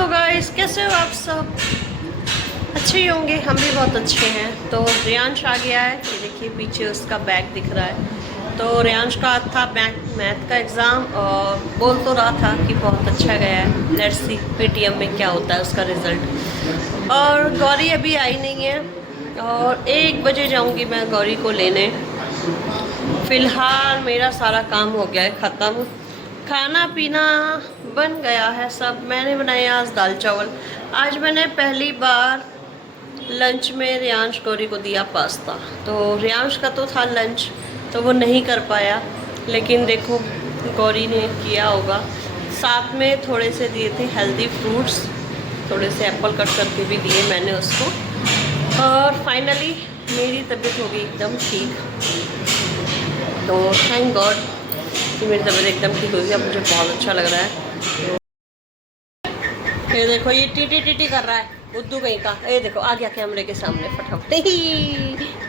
Hello guys, कैसे हो आप सब? अच्छे ही होंगे, हम भी बहुत अच्छे हैं। तो रियांश आ गया है, ये देखिए पीछे उसका बैग दिख रहा है। तो रियांश का आज था मैथ का एग्ज़ाम और बोल तो रहा था कि बहुत अच्छा गया है। लेट्स सी पीटीएम में क्या होता है उसका रिज़ल्ट। और गौरी अभी आई नहीं है और 1 बजे जाऊंगी मैं गौरी को लेने। फ़िलहाल मेरा सारा काम हो गया है ख़त्म, खाना पीना बन गया है सब। मैंने बनाया आज दाल चावल। आज मैंने पहली बार लंच में रियांश गौरी को दिया पास्ता। तो रियांश का तो था लंच तो वो नहीं कर पाया, लेकिन देखो गौरी ने किया होगा। साथ में थोड़े से दिए थे हेल्दी फ्रूट्स, थोड़े से एप्पल कट करके भी दिए मैंने उसको। और फाइनली मेरी तबीयत हो गई एकदम ठीक। तो थैंक गॉड कि मेरी तबीयत एकदम ठीक हो गई। अब मुझे बहुत अच्छा लग रहा है। ये देखो ये टीटी टीटी कर रहा है बुद्धू कहीं का। ये देखो आ गया कैमरे के सामने फटाफट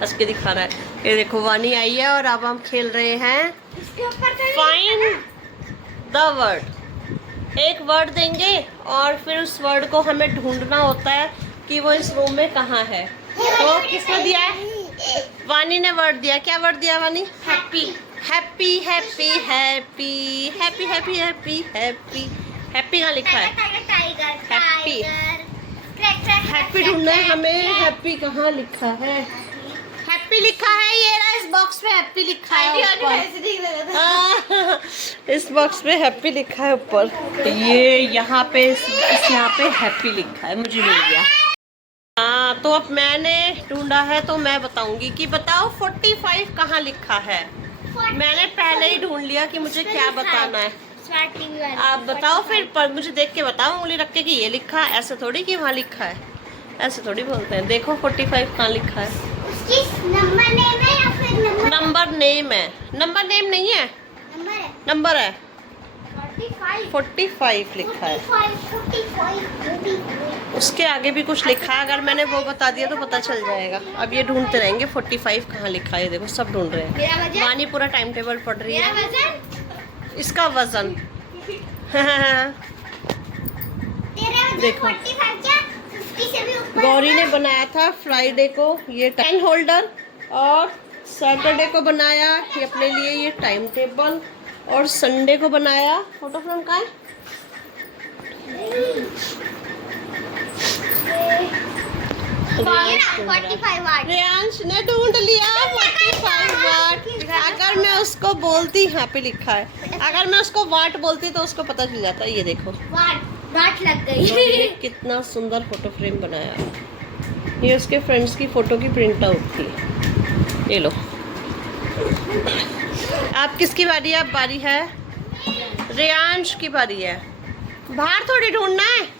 हंस के दिखा रहा है। ये देखो वानी आई है और अब हम खेल रहे हैं फाइंड द वर्ड। एक वर्ड देंगे और फिर उस वर्ड को हमें ढूंढना होता है कि वो इस रूम में कहाँ है। तो किसने दिया है? वानी ने वर्ड दिया। क्या वर्ड दिया वानी? Happy. Happy happy happy happy happy happy happy happy कहाँ लिखा है? हैप्पी हैप्पी ढूंढना है हमें। हैप्पी कहाँ लिखा है? हैप्पी लिखा है, ये रहा इस बॉक्स में हैप्पी लिखा है ऊपर। इस बॉक्स में हैप्पी लिखा है ऊपर। ये यहाँ पे इस यहाँ पे हैप्पी लिखा है, मुझे मिल गया। हाँ तो अब मैंने ढूंढा है तो मैं बताऊंगी कि बताओ 45 कहाँ लिखा है। मैंने पहले ही ढूंढ लिया कि मुझे क्या बताना है। आप बताओ फिर, पर मुझे देख के बताओ उंगली रख के कि ये लिखा है। ऐसे थोड़ी कि वहाँ लिखा है, ऐसे थोड़ी बोलते हैं। देखो 45 कहाँ लिखा है। नंबर नेम है या फिर नंबर नेम है? नंबर नेम नहीं है, नंबर है। 45 लिखा है। 45। उसके आगे भी कुछ लिखा है, अगर मैंने वो बता दिया तो पता चल जाएगा। अब ये ढूंढते रहेंगे 45 कहाँ लिखा है। देखो सब ढूंढ रहे हैं। वानी पूरा टाइम टेबल पढ़ रही है। इसका वजन देखो गौरी ने बनाया था फ्राइडे को ये पेन होल्डर, और सैटरडे को बनाया ये अपने लिए ये टाइम टेबल, और संडे को बनाया फोटो फ्रेम का है। रियांश ने ढूंढ लिया 45 वाट। अगर मैं उसको बोलती, यहाँ पे लिखा है, अगर मैं उसको वाट बोलती तो उसको पता चल जाता। ये देखो वाट लग गई। ये कितना सुंदर फोटो फ्रेम बनाया। ये उसके फ्रेंड्स की फोटो की प्रिंट आउट थी। ये लो। आप किसकी बारी है? अब बारी है रियांश की बारी है। बाहर थोड़ी ढूंढना है।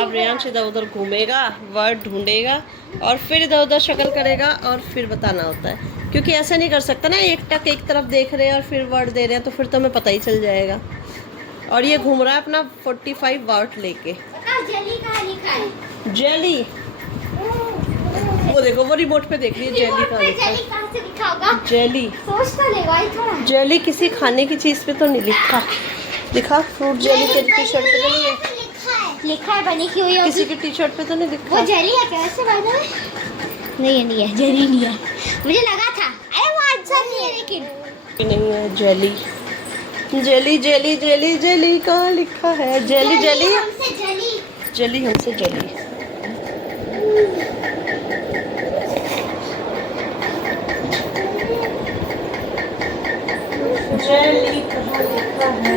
अब रियांश इधर उधर घूमेगा, वर्ड ढूंढेगा और फिर इधर उधर शक्ल करेगा और फिर बताना होता है। क्योंकि ऐसा नहीं कर सकता ना, एक टक एक तरफ देख रहे हैं और फिर वर्ड दे रहे हैं, तो फिर तो हमें पता ही चल जाएगा। और ये घूम रहा है अपना 45 वर्ड लेके। जेली कहाँ लिखा है? जेली, वो देखो वो रिमोट पे देख रही है। जेली कहाँ लिखा है? कहाँ से लिखा होगा? जेली सोच तो ले भाई थोड़ा। जेली किसी खाने की चीज़ पे तो नहीं लिखा। लिखा फ्रूट जेली के टी शर्ट पे तो नहीं है। लिखा है बनी की हुई है किसी की टी शर्ट पे तो नहीं लिखा। वो जेली है कैसे बात है? नहीं है जेली नहीं है, मुझे लगा था। अरे वो अच्छा नहीं है लेकिन नहीं है। Jelly jelly jelly jelly jelly कहाँ लिखा है? जेली जेली हमसे जेली जेली हमसे जेली। जेली कहाँ लिखा है?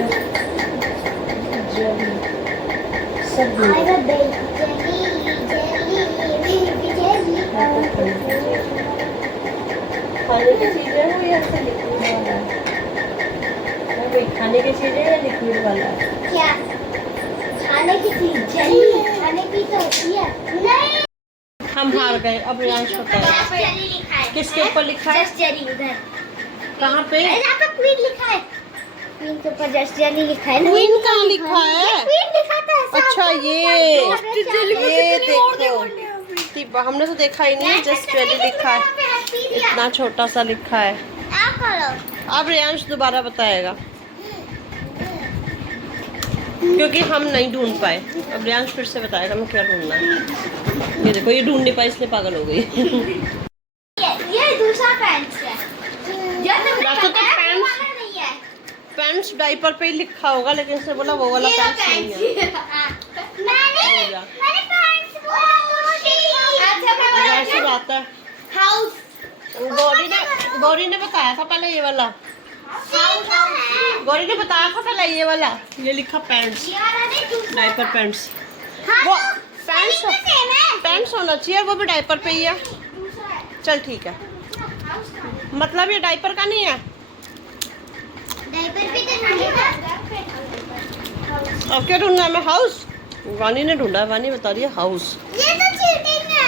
जेली सब खाने की चीज़ है वो, या ऐसे लिक्विड वाला है? भाई खाने की चीज़ है या लिक्विड वाला है? क्या खाने की चीज? जेली खाने की तो होती है। नहीं हम हार गए। अब रियांश बताया जेली लिखा है। किसके ऊपर लिखा है? जस्ट जेली उधर कहाँ पे? यहाँ पे क्वीन लिखा है। क्वीन के ऊपर जस्ट जेली लिखा है। क्वीन कहाँ लिखा है? क्वीन लिखा था। अच्छा ये देखो, हमने तो देखा ही नहीं। जस्ट जेली लिखा है, इतना छोटा सा लिखा है। अब रियांश दोबारा बताएगा। क्योंकि हम नहीं ढूंढ पाए। अब रियांश फिर से बताएगा मैं क्या ढूंढना है। ये देखो ये ढूंढ नहीं पाई इसलिए पागल हो गई। ये दूसरा पैंट्स है। वैसे तो पैंट्स डाइपर पे ही लिखा होगा, लेकिन इसने बोला वो वाला पैंट्स नहीं है। ऐसी बात है। गौरी ने बताया था पहले ये वाला। गौरी ने बताया था पहले ये वाला। ये लिखा पैंट्स, डाइपर पैंट्स। वो पैंट्स होना चाहिए, वो भी डाइपर पे ही है। चल ठीक है, मतलब ये डाइपर का नहीं है। डायपर भी तो नहीं था। अब क्या ढूंढना है? मैं हाउस। वानी ने ढूंढा, वानी बता रही है हाउस। ये तो चीटिंग है।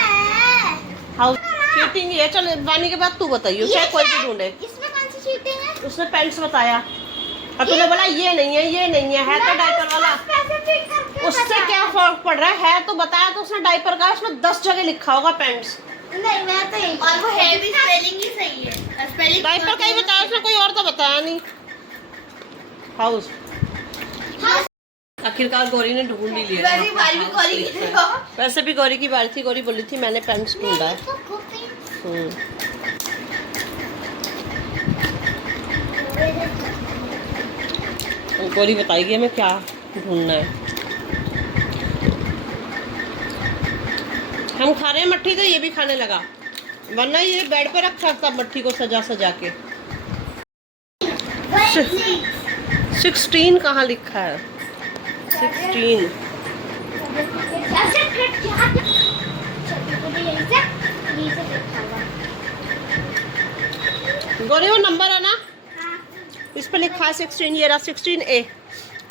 हाउस चीटिंग है। चल वानी के बाद तू बताइए, चाहे कोई भी ढूंढे। इसमें कौन सी चीटिंग है? उसने पैंट्स बताया और तूने बोला ये नहीं है, ये नहीं है तो डाइपर वाला। उससे क्या फर्क पड़ रहा है? तो बताया तो उसने डाइपर का, उसमें 10 जगह लिखा होगा पैंट्स। नहीं मैं तो और वो है भी, स्पेलिंग ही सही है। स्पेलिंग डाइपर का ही बताया उसने, कोई और तो बताया नहीं। हाउस। आखिरकार गौरी ने ढूंढ ही लिया। वैसे भी गौरी की बारी थी, गौरी बोली थी मैंने पैंट्स ढूंढा है। गौरी बताएगी हमें क्या ढूंढना है। हम खा रहे हैं मट्ठी तो ये भी खाने लगा, वरना ये बेड पे रखा था मट्ठी को सजा सजा के। 16 कहाँ लिखा है? 16 गौरी वो नंबर है ना, इस पर लिखा है 16। ये रहा 16A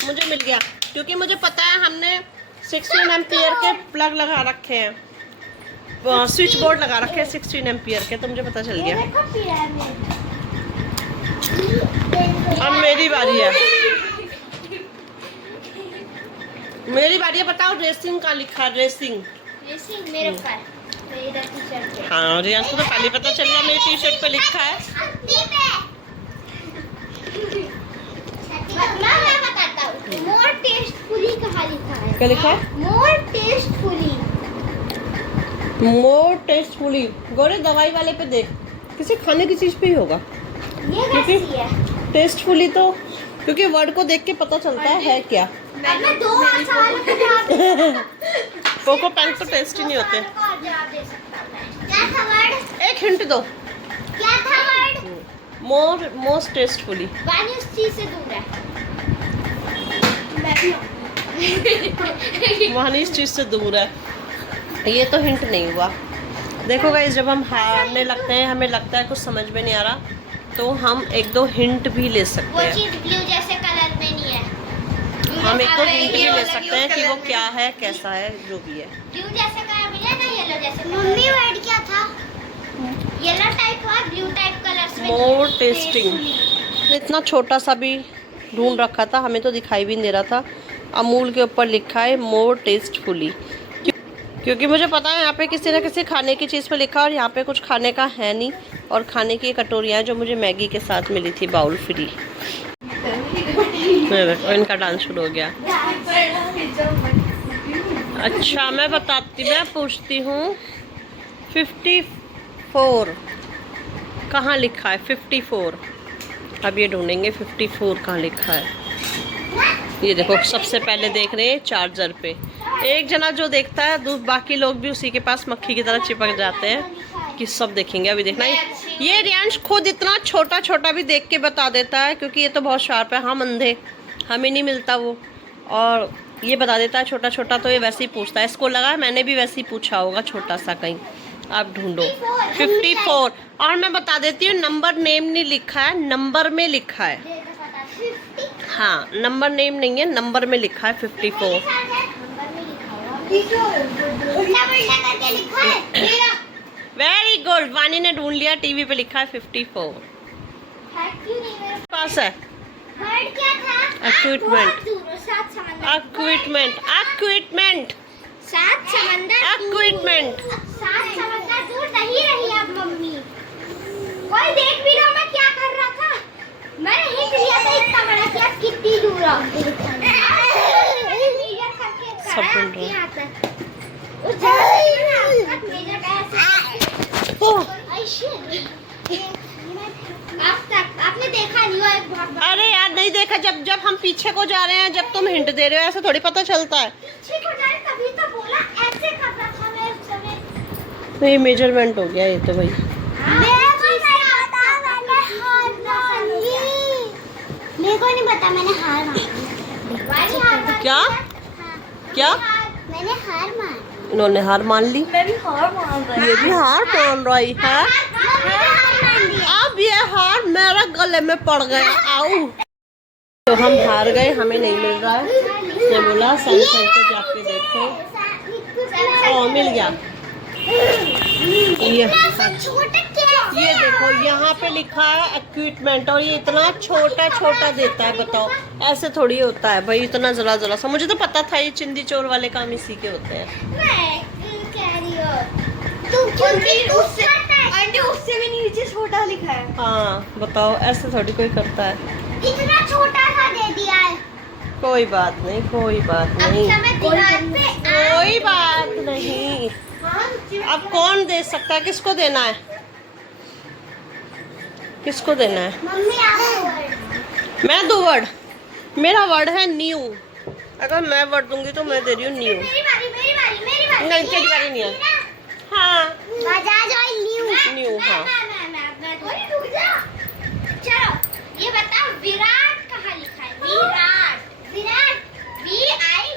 मुझे मिल गया, क्योंकि मुझे पता है हमने 16 एम्पियर के प्लग लगा रखे हैं, स्विच बोर्ड लगा रखे हैं 16 एम्पियर के, तो मुझे पता चल गया। अब मेरी बारी है, मेरी बारी है। बताओ रेसिंग का लिखा है। रेसिंग मेरे ऊपर मेरा टी-शर्ट है। हाँ रियांश को तो पहले पता चल गया मेरी टी शर्ट पे लिखा है। मैं बताता हूँ, मोर टेस्टफुली कहाँ लिखा है? क्या लिखा है? मोर टेस्टफुली। मोर टेस्टफुली। गौरी दवाई वाले पे देख, किसी खाने की चीज पे ही होगा। ये क्योंकि कैसी है? टेस्टफुली तो क्योंकि वर्ड को देख के पता चलता है क्या। अब मैं 2 साल कोको पैंट तो टेस्ट ही नहीं होते। क्या था वर्ड? एक हिंट दो। क्या था वर्ड? Most tastefully. वानी उस चीज से दूर है। मैं भी वहां इस चीज से दूर है। ये तो हिंट नहीं हुआ। देखो गाइस, जब हम हारने लगते हैं, हमें लगता है कुछ समझ में नहीं आ रहा, तो हम 1-2 हिंट भी ले सकते वो हैं। चीज ब्लू जैसे कलर में नहीं है। हम 1-2 हिंट भी ले सकते हैं कि वो क्या है, कैसा है, जो भी है। ब्लू जैसे कलर में है ना, येलो जैसे। मम्मी वर्ड क्या था? येलो टाइप और ब्लू टाइप कलर्स में। मोर टेस्टिंग। इतना छोटा सा भी ढूंढ रखा था, हमें तो दिखाई भी नहीं दे रहा था। अमूल के ऊपर लिखा है मोर टेस्टफुली, क्योंकि मुझे पता है यहाँ पे किसी न किसी खाने की चीज़ पे लिखा है, और यहाँ पे कुछ खाने का है नहीं। और खाने की कटोरियाँ जो मुझे मैगी के साथ मिली थी, बाउल फ्री। इनका डांस शुरू हो गया। अच्छा मैं पूछती हूँ 54 कहाँ लिखा है? 54। अब ये ढूंढेंगे 54 कहाँ लिखा है। ये देखो, सबसे पहले देख रहे हैं चार्जर पे। एक जना जो देखता है, बाकी लोग भी उसी के पास मक्खी की तरह चिपक जाते हैं कि सब देखेंगे। अभी देखना, ये रियांश खुद इतना छोटा छोटा भी देख के बता देता है, क्योंकि ये तो बहुत शार्प है। हम अंधे, हमें नहीं मिलता वो, और ये बता देता है छोटा छोटा, तो ये वैसे ही पूछता है। इसको लगा मैंने भी वैसे ही पूछा होगा छोटा सा कहीं। आप ढूंढो 54। और मैं बता देती हूँ, नंबर नेम नहीं लिखा है, नंबर में लिखा है। हाँ, नंबर नेम नहीं है, नंबर में लिखा है 54। वेरी गुड, वानी ने ढूंढ लिया। टीवी पे लिखा है 54। पास है इक्विपमेंट, इक्विपमेंट, इक्विपमेंट, इक्विपमेंट। 7 समंदर दूर नहीं रही अब मम्मी। कोई देख भी लो मैं क्या कर रहा था। मैंने हिंट लिया था इतना बड़ा कि आप कितनी दूर हो। सब ढूंढ रहे हैं। आपने देखा नहीं हो एक बहुत बड़ा अरे यार नहीं देखा, जब जब हम पीछे को जा रहे हैं, जब तुम हिंट दे रहे हो ऐसे थोड़ी पता चलता है। पीछे को जाए तभी तो बोला, ऐसे कर रहा था मैं उस समय। तो ये मेजरमेंट हो गया ये तो भाई। मेरे को नहीं पता, मैंने हार मानी। क्या क्या मैंने हार मानी। इन्होंने हार मान ली, मैं भी हार मान रही ये भी हार मान रही है। अब ये हार मेरे गले में पड़ गया। आओ, तो हम हार गए, हमें नहीं मिल रहा है। उसने बोला सैमसंग को जाके देखो। ओ मिल गया। ये देखो यहाँ पे लिखा है इक्विपमेंट, और ये इतना छोटा छोटा देता है। बताओ ऐसे थोड़ी होता है भाई, इतना जरा जरा सा। मुझे तो पता था ये चिंदी चोर वाले काम इसी के होते हैं। उससे भी नीचे छोटा लिखा है। हाँ बताओ, ऐसे थोड़ी कोई करता है। इतना छोटा सा दे दिया है। कोई बात नहीं, कोई बात नहीं, कोई बात नहीं। अब कौन दे सकता है? किसको देना है? किसको देना है? मम्मी आप मैं दूं वर्ड? मेरा वर्ड है न्यू। अगर मैं वर्ड दूंगी तो मैं दे रही हूँ न्यू। मेरी बारी नहीं तेरी बारी नहीं है। हाँ बजाज ऑयल न्यू न्यू। हाँ मैं थोड़ी रुक जा। चलो ये बताओ, विराट कहाँ लिखा है? विराट विराट VIRAT।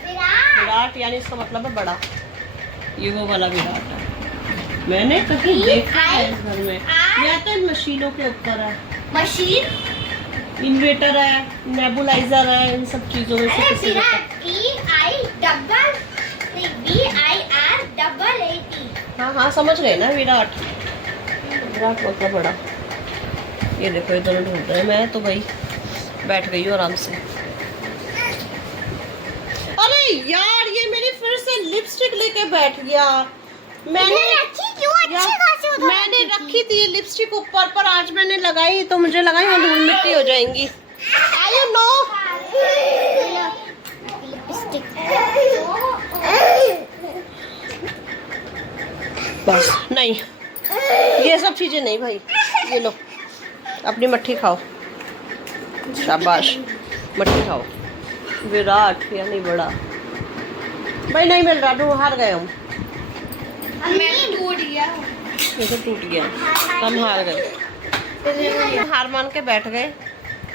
विराट विराट यानी इसका मतलब है बड़ा। ये वो वाला विराट है, मैंने कहीं देखा है इस घर में। या तो इन मशीनों के ऊपर है। मशीन इन्वेटर है, नेबुलाइजर है, इन सब चीजों में से किसी का। विराट VIRAT। हाँ हाँ समझ गए ना, विराट। विराट मतलब बड़ा। ये देखो ये दोनों ढूंढ रहे हैं, मैं तो भाई बैठ गई हूँ आराम से। अरे यार ये मेरी फिर से लिपस्टिक लेके बैठ गया। मैंने रखी थी ये लिपस्टिक ऊपर, पर आज मैंने लगाई तो मुझे लगा यहाँ धूल मिट्टी हो जाएंगी। आई यू नो। बस नहीं, ये सब चीजें नहीं भाई। ये लो अपनी मट्ठी खाओ, शाबाश मट्ठी खाओ। विराट यानी बड़ा। भाई नहीं मिल रहा, तो हार गए हम। ये तो टूट गया, हम हार गए। हार मान के बैठ गए।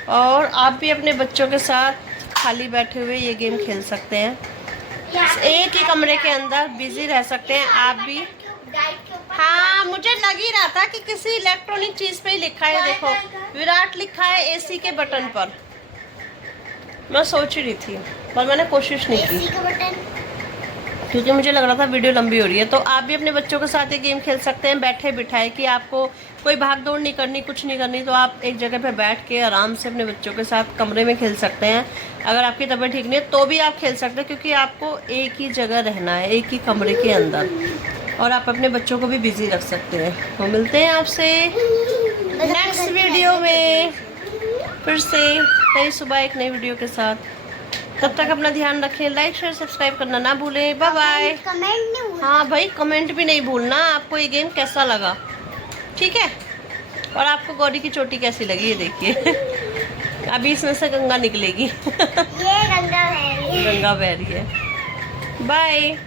और आप भी अपने बच्चों के साथ खाली बैठे हुए ये गेम खेल सकते हैं। एक ही कमरे के अंदर बिजी रह सकते हैं आप भी। हाँ मुझे लग ही रहा था कि किसी इलेक्ट्रॉनिक चीज पे ही लिखा है। देखो विराट लिखा है एसी के बटन पर। मैं सोच ही रही थी पर मैंने कोशिश नहीं की क्योंकि मुझे लग रहा था वीडियो लंबी हो रही है। तो आप भी अपने बच्चों के साथ ये गेम खेल सकते हैं बैठे बिठाए, कि आपको कोई भाग दौड़ नहीं करनी, कुछ नहीं करनी, तो आप एक जगह पे बैठ के आराम से अपने बच्चों के साथ कमरे में खेल सकते हैं। अगर आपकी तबीयत ठीक नहीं है तो भी आप खेल सकते हैं, क्योंकि आपको एक ही जगह रहना है, एक ही कमरे के अंदर, और आप अपने बच्चों को भी बिजी रख सकते हैं। तो मिलते हैं आपसे नेक्स्ट वीडियो में फिर से कल सुबह एक नई वीडियो के साथ। तब तक अपना ध्यान रखें, लाइक शेयर सब्सक्राइब करना ना भूलें। Bye bye. कमेंट हाँ भाई कमेंट भी नहीं भूलना, आपको ये गेम कैसा लगा, ठीक है। और आपको गौरी की चोटी कैसी लगी ये देखिए। अभी इसमें से गंगा निकलेगी। ये गंगा है, गंगा बह रही है। बाय।